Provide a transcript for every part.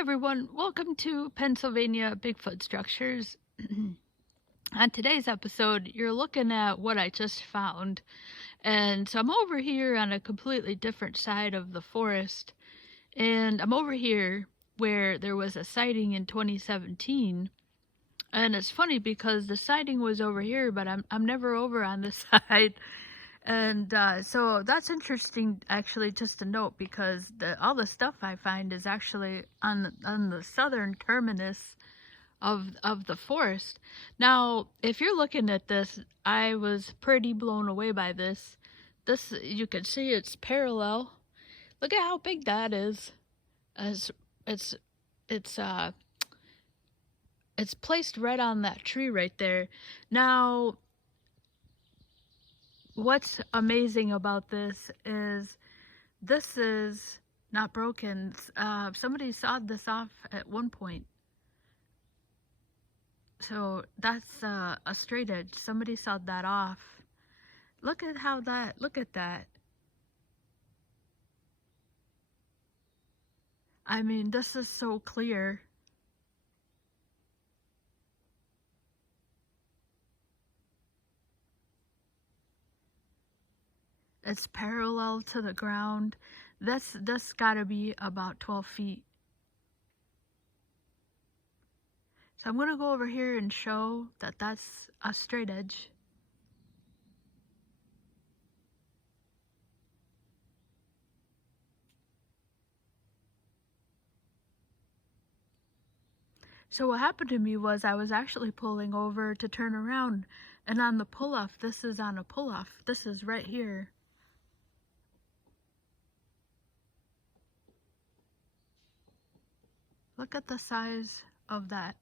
everyone, welcome to Pennsylvania Bigfoot Structures. On today's episode, you're looking at what I just found. And so I'm over here on a completely different side of the forest. And I'm over here where there was a sighting in 2017. And it's funny because the sighting was over here, but I'm never over on this side. And so that's interesting, actually, just to note, because all the stuff I find is actually on the southern terminus of the forest. Now, if you're looking at this, I was pretty blown away by this. This, you can see it's parallel. Look at how big that is. As it's placed right on that tree right there. Now, what's amazing about this is not broken. Somebody sawed this off at one point. So that's a straight edge. Somebody sawed that off. Look at that. I mean, this is so clear. It's parallel to the ground. That's gotta be about 12 feet. So I'm gonna go over here and show that that's a straight edge. So what happened to me was I was actually pulling over to turn around, and on the pull-off, this is on a pull-off. This is right here. Look at the size of that.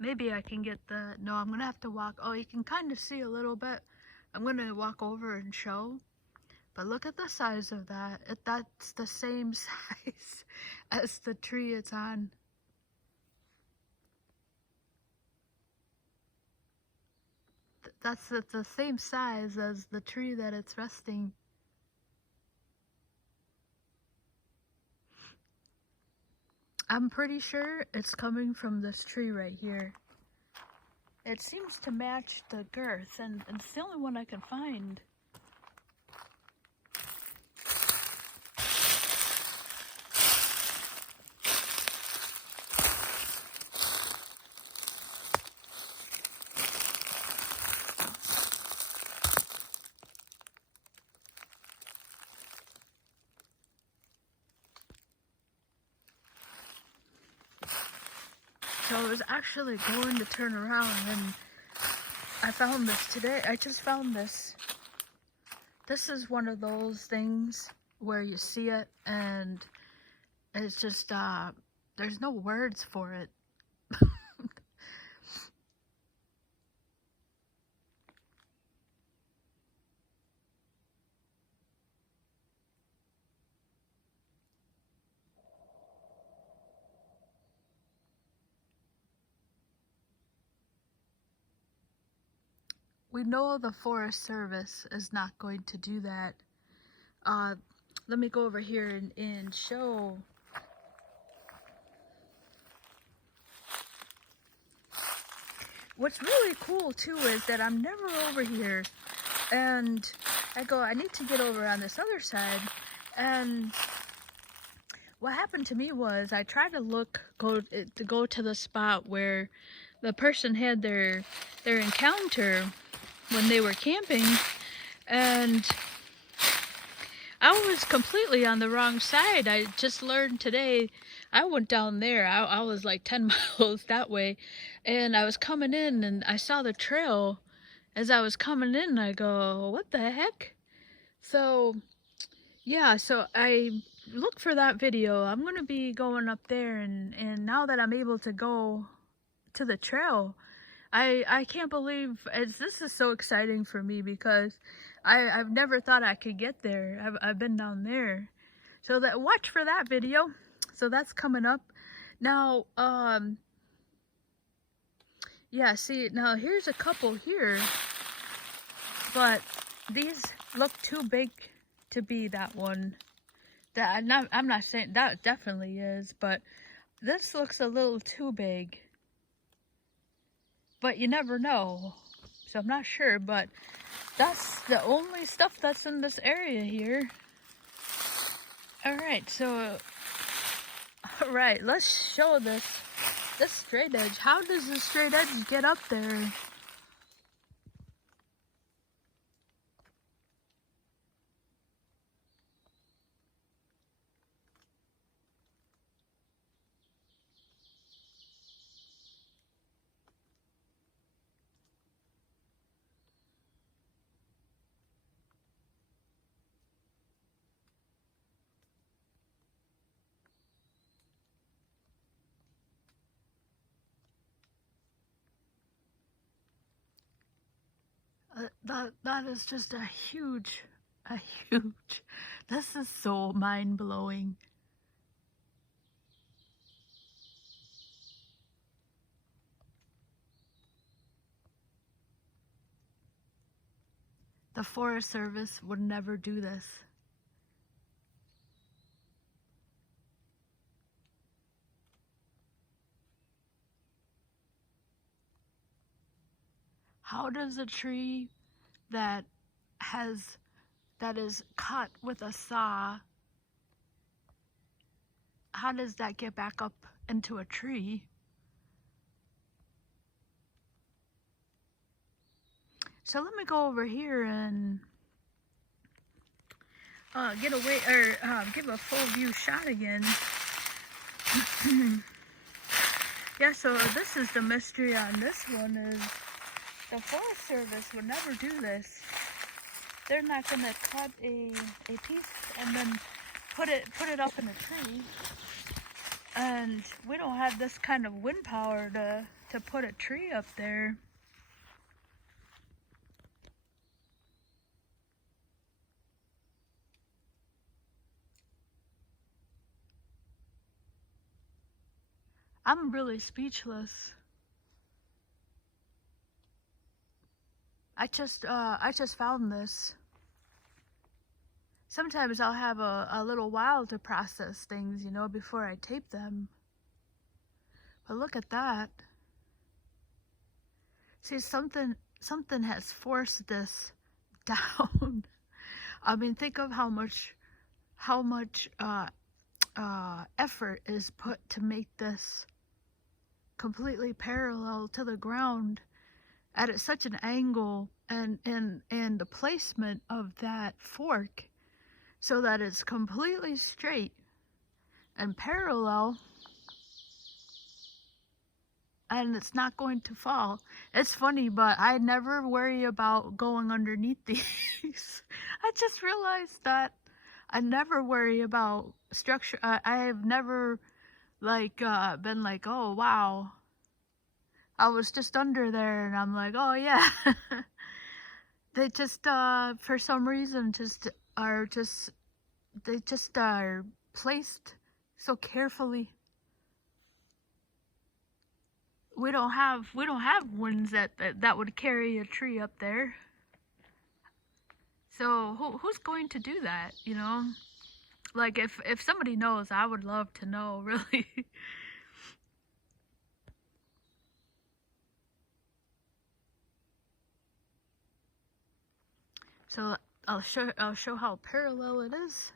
Maybe I can get no, I'm gonna have to walk. Oh, you can kind of see a little bit. I'm gonna walk over and show. But look at the size of that. That's the same size as the tree it's on. That's the same size as the tree that it's resting. I'm pretty sure it's coming from this tree right here. It seems to match the girth, and it's the only one I can find. So I was actually going to turn around, and I found this today. I just found this. This is one of those things where you see it and it's just, there's no words for it. We know the Forest Service is not going to do that. Let me go over here and show. What's really cool too is that I'm never over here, and I need to get over on this other side. And what happened to me was I tried to go to the spot where the person had their encounter when they were camping, and I was completely on the wrong side. I just learned today. I went down there. I was like 10 miles that way, and I was coming in and I saw the trail as I was coming in. I go, what the heck? So yeah, so I look for that video. I'm gonna be going up there, and now that I'm able to go to the trail, I can't believe this is so exciting for me, because I've never thought I could get there. I've been down there. So that, watch for that video. So that's coming up. Now, yeah, see, now here's a couple here, but these look too big to be that one. I'm not saying that definitely is, but this looks a little too big. But you never know. So I'm not sure, but that's the only stuff that's in this area here. Alright, so alright, let's show this straight edge. How does the straight edge get up there? That is just a huge, this is so mind-blowing. The Forest Service would never do this. How does a tree that is cut with a saw, how does that get back up into a tree? So let me go over here and get away, or give a full view shot again. Yeah, so this is the mystery on this one, is the Forest Service would never do this. They're not gonna cut a piece and then put it up in a tree. And we don't have this kind of wind power to put a tree up there. I'm really speechless. I just found this. Sometimes I'll have a little while to process things, you know, before I tape them. But look at that. See, something has forced this down. I mean, think of how much effort is put to make this completely parallel to the ground at such an angle, and the placement of that fork so that it's completely straight and parallel, and it's not going to fall. It's funny, but I never worry about going underneath these. I just realized that I never worry about structure. I have never been like, oh wow, I was just under there, and I'm like, oh yeah. They just for some reason they just are placed so carefully. We don't have winds that would carry a tree up there. So who's going to do that, you know? Like, if somebody knows, I would love to know, really. So I'll show how parallel it is.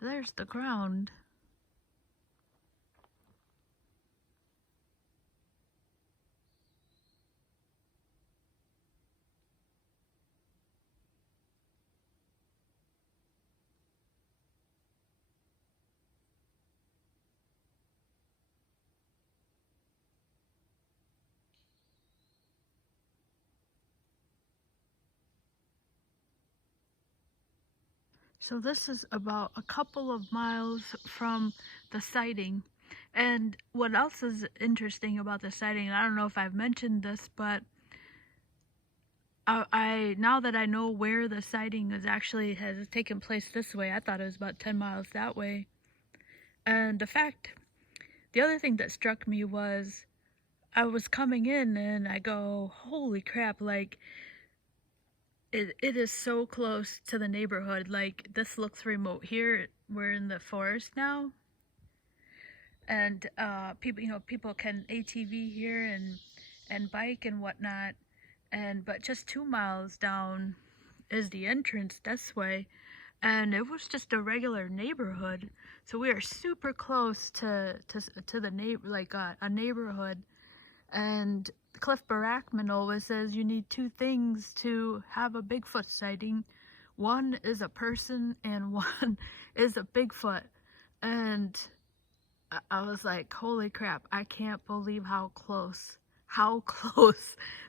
There's the ground. So this is about a couple of miles from the sighting. And what else is interesting about the sighting, I don't know if I've mentioned this, but now that I know where the sighting is actually has taken place this way, I thought it was about 10 miles that way. And the other thing that struck me was I was coming in and I go, holy crap, like it is so close to the neighborhood. Like this looks remote here. We're in the forest now. And people can ATV here and bike and whatnot. And but just 2 miles down is the entrance this way, and it was just a regular neighborhood. So we are super close to the neighbor, like a neighborhood. And Cliff Barackman always says you need two things to have a Bigfoot sighting. One is a person, and one is a Bigfoot. And I was like, holy crap! I can't believe how close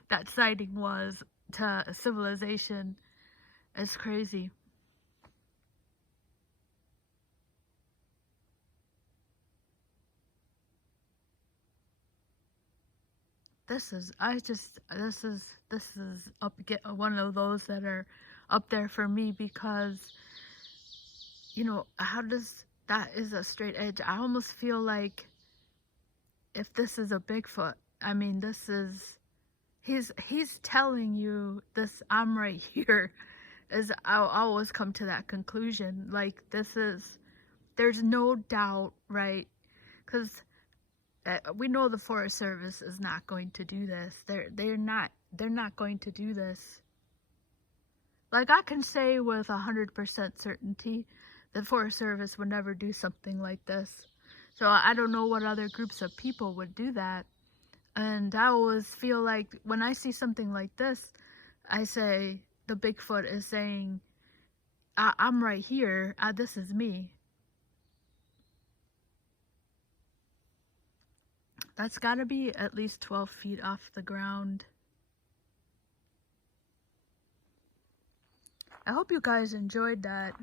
that sighting was to civilization. It's crazy. This is one of those that are up there for me, because how does that is a straight edge. I almost feel like if this is a Bigfoot, I mean, he's telling you this, I'm right here. I'll always come to that conclusion. Like there's no doubt, right? Because we know the Forest Service is not going to do this. They're not going to do this. Like I can say with 100% certainty, the Forest Service would never do something like this. So I don't know what other groups of people would do that. And I always feel like when I see something like this, I say the Bigfoot is saying, I'm right here. This is me. That's got to be at least 12 feet off the ground. I hope you guys enjoyed that.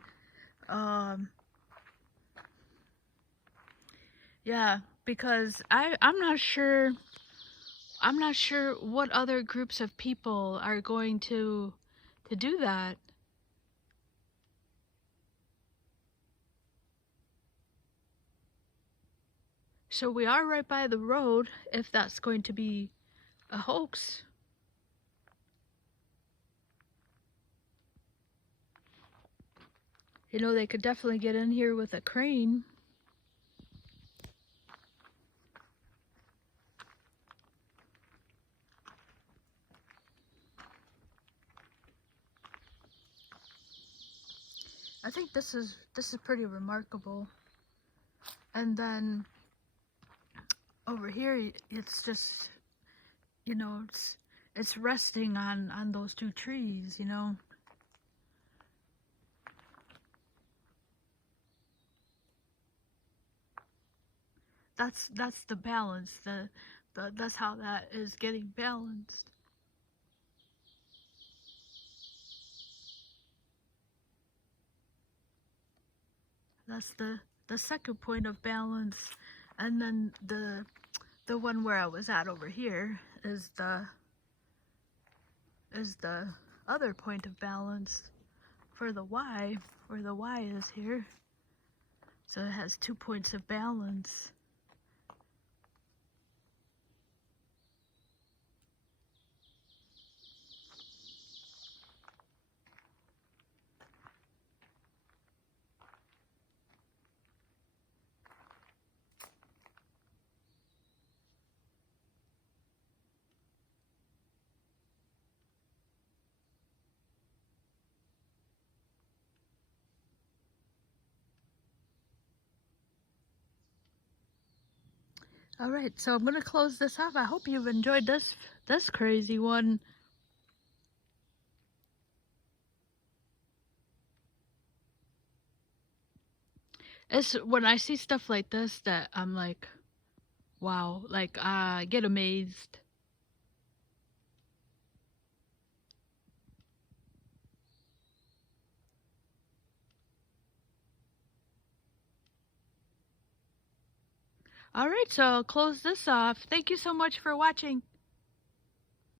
Yeah, because I'm not sure what other groups of people are going to do that. So we are right by the road, if that's going to be a hoax. They could definitely get in here with a crane. I think this is pretty remarkable. And then over here, it's just, it's resting on those two trees, That's the balance. That's how that is getting balanced. That's the second point of balance, and then the one where I was at over here is the other point of balance for the Y, where the Y is here. So it has 2 points of balance. All right, so I'm gonna close this off. I hope you've enjoyed this crazy one. It's when I see stuff like this that I'm like, wow, like I get amazed. All right, so I'll close this off. Thank you so much for watching.